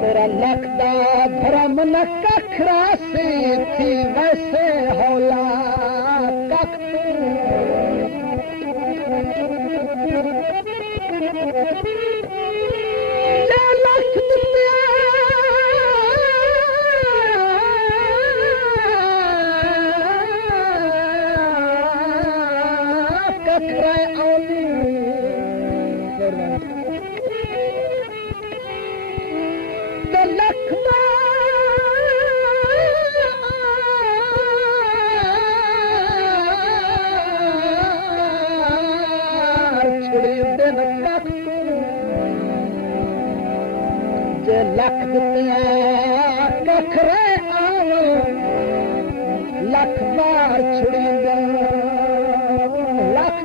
तेरा लखदा धर्म न कखरा से थी वैसे हौला कख लख दिया कखरा औली कख जे लख दित्तियां कख रहे आवन लख बार छुड़ींदा लख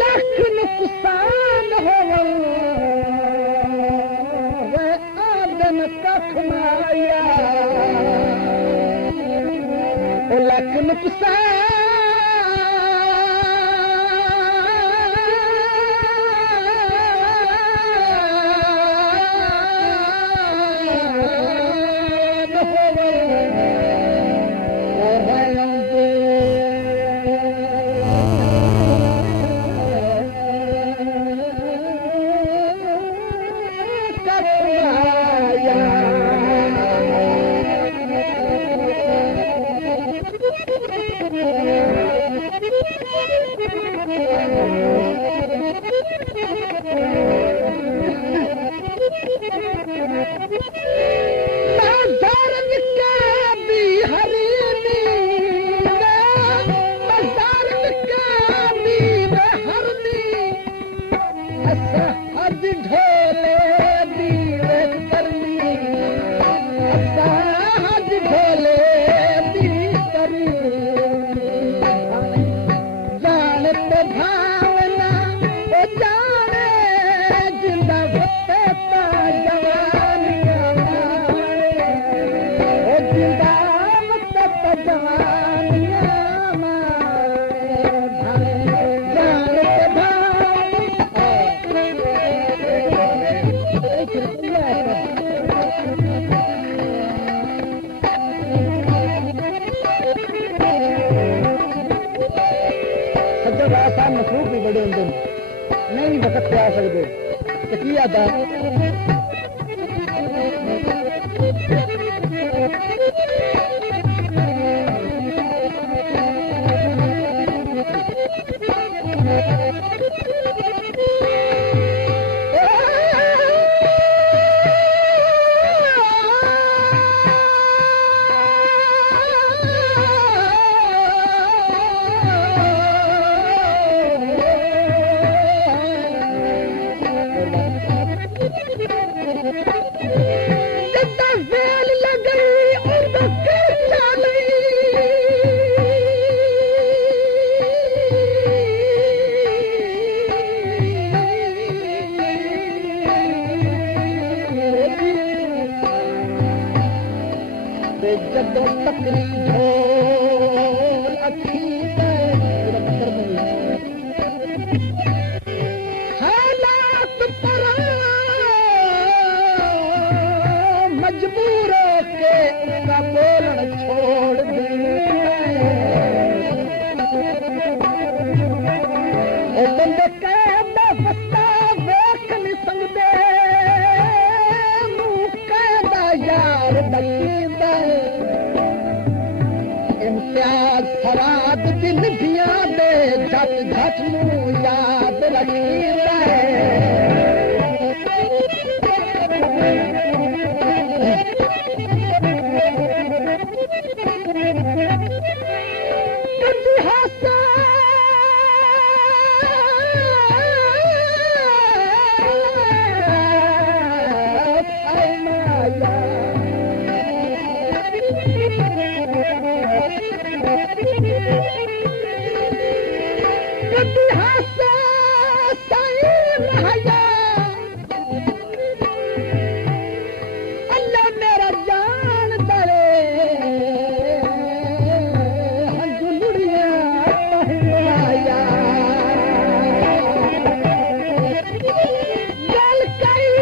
लख नुकसान होवन वे आदन कख माया ओ लख नुकसान होवन मसरूफ भी बड़े होंगे नहीं वक्त पे आ सकते की आता जदों तकरी ढोल अखी हालात पर मजबूर के उसका बोलन छोड़ दे बंदे कहदा फस्ता वेख नहीं सकदे मुंह कहदा यार दकीदा इम्तियाज फराद दिल दिया दे झट झट मुँह याद रखीदा कभी हासा अल्लाह मेरा जान दरे हंजुलिया पहनाया गल कई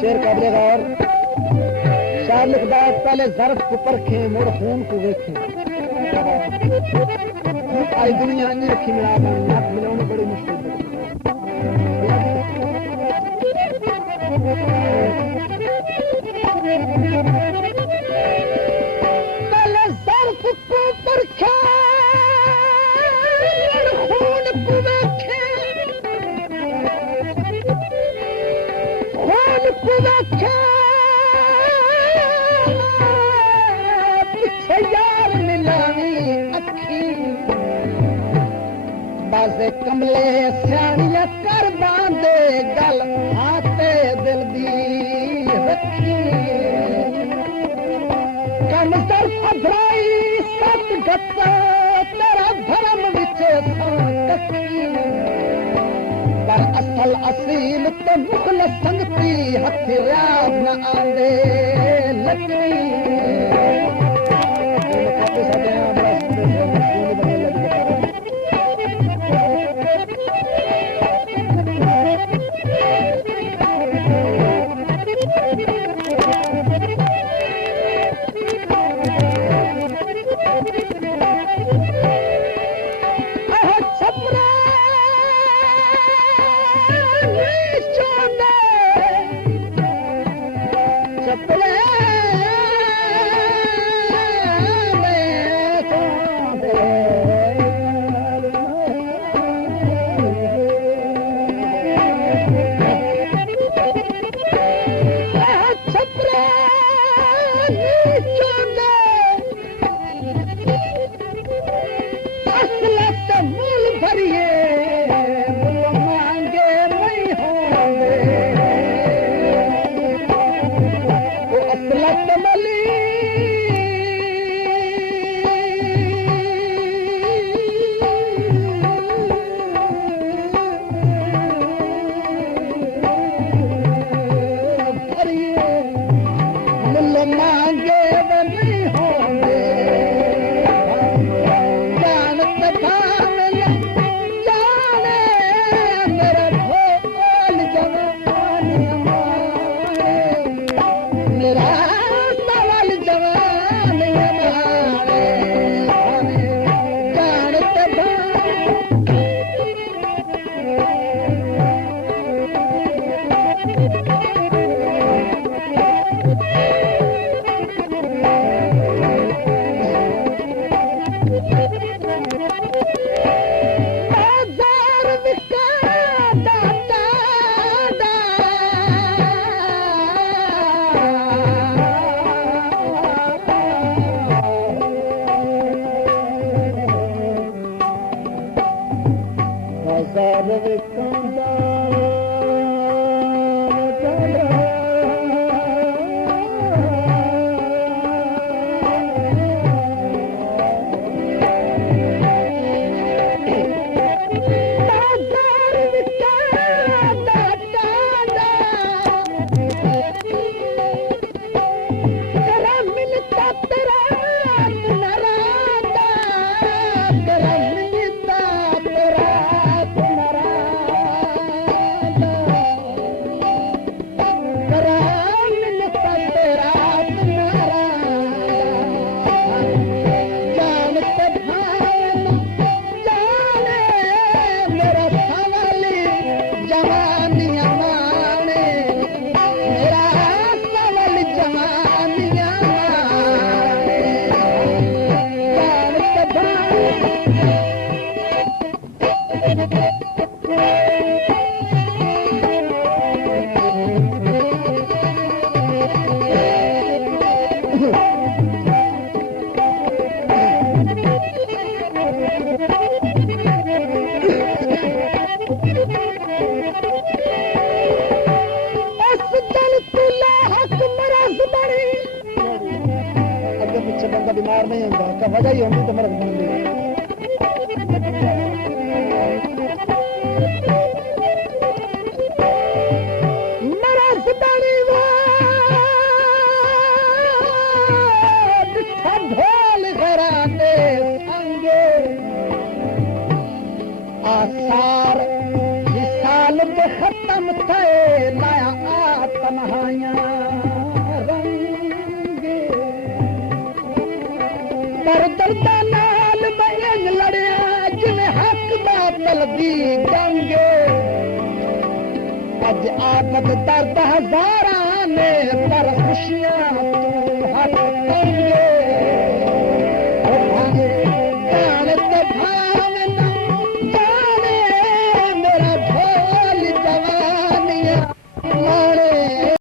शेर काबिल गौर शार लिखदा पहले ज़र्फ को परखे मुड़ खून को वेखे आई दुनिया नहीं रखी मिला नाक मिलाने बड़ी मुश्किल पहले ज़र्फ को परखे खून को वेखे पिछे यार मिलावी अखी बाजे कमले सियाणिया कर बांधे गल आते दिल दी रखी कम सर फधराई सत गत्ता तेरा धर्म विच कखी पर असल असील तो मुखलस संगती हथियार न आंदे लकड़ी बीमार नहीं होता वजह ही होती तो मर्द बन गई ढोल घराने संगे आसार विशाल के खत्म थे नया आ तन्हाइयां पर दर्दा नाल मैं लड़िया जिवें हक दा तलबी गंगे अज आकत दर्द हजारां ने पर खुशियां तू हक